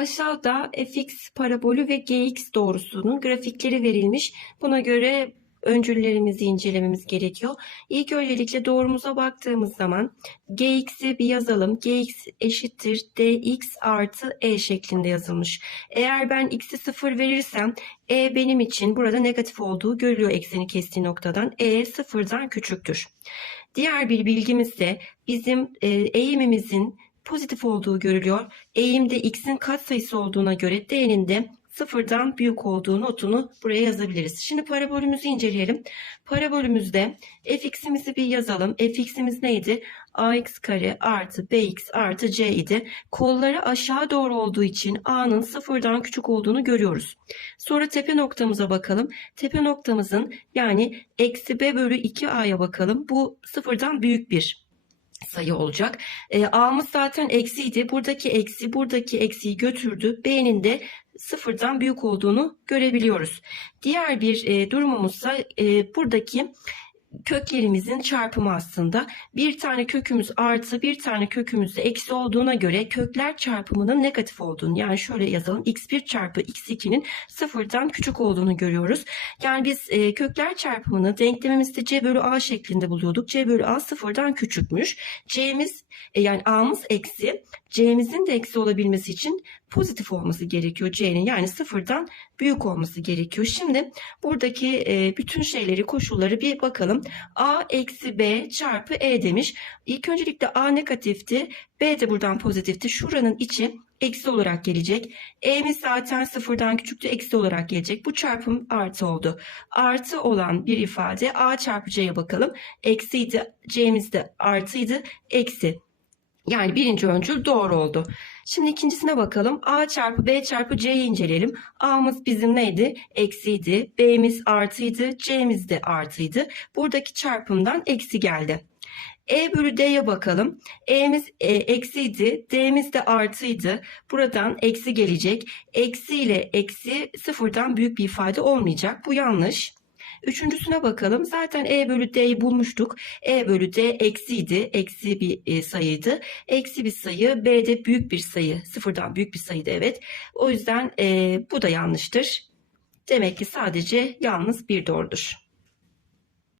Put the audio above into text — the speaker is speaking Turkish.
Aşağıda fx parabolü ve gx doğrusunun grafikleri verilmiş. Buna göre öncüllerimizi incelememiz gerekiyor. İlk öncelikle doğrumuza baktığımız zaman gx'i bir yazalım. gx eşittir dx artı e şeklinde yazılmış. Eğer ben x'i 0 verirsem e benim için burada negatif olduğu görülüyor ekseni kestiği noktadan. e sıfırdan küçüktür. Diğer bir bilgimiz de bizim e, eğimimizin pozitif olduğu görülüyor. Eğimde x'in katsayısı olduğuna göre d'nin de sıfırdan büyük olduğu notunu buraya yazabiliriz. Şimdi parabolümüzü inceleyelim. Parabolümüzde fx'imizi bir yazalım. fx'imiz neydi? ax kare artı bx artı c idi. Kolları aşağı doğru olduğu için a'nın sıfırdan küçük olduğunu görüyoruz. Sonra tepe noktamıza bakalım. Tepe noktamızın yani eksi b bölü 2a'ya bakalım. Bu sıfırdan büyük bir sayı olacak. E, A'mız zaten eksiydi. Buradaki eksi buradaki eksiyi götürdü. B'nin de sıfırdan büyük olduğunu görebiliyoruz. Diğer bir e, durumumuzsa e, buradaki köklerimizin çarpımı aslında. Bir tane kökümüz artı bir tane kökümüz de eksi olduğuna göre kökler çarpımının negatif olduğunu yani şöyle yazalım x1 çarpı x2'nin sıfırdan küçük olduğunu görüyoruz. Yani biz e, kökler çarpımını denklemimizde c bölü a şeklinde buluyorduk. c bölü a sıfırdan küçükmüş. c'miz e, yani a'mız eksi c'mizin de eksi olabilmesi için pozitif olması gerekiyor c'nin yani sıfırdan büyük olması gerekiyor. Şimdi buradaki e, bütün şeyleri koşulları bir bakalım. a eksi b çarpı e demiş. İlk öncelikle a negatifti b de buradan pozitifti. Şuranın içi eksi olarak gelecek. E'miz zaten sıfırdan küçüktü eksi olarak gelecek. Bu çarpım artı oldu. Artı olan bir ifade a çarpı c'ye bakalım. Eksiydi c'miz de artıydı eksi. Yani birinci öncül doğru oldu. Şimdi ikincisine bakalım. A çarpı B çarpı C'yi inceleyelim. A'mız bizim neydi? Eksiydi. B'miz artıydı. C'miz de artıydı. Buradaki çarpımdan eksi geldi. E bölü D'ye bakalım. E'miz e, eksiydi. D'miz de artıydı. Buradan eksi gelecek. Eksi ile eksi sıfırdan büyük bir ifade olmayacak. Bu yanlış. Üçüncüsüne bakalım. Zaten E bölü D'yi bulmuştuk. E bölü D eksiydi. Eksi bir e, sayıydı. Eksi bir sayı. B de büyük bir sayı. Sıfırdan büyük bir sayıydı evet. O yüzden e, bu da yanlıştır. Demek ki sadece yalnız bir doğrudur.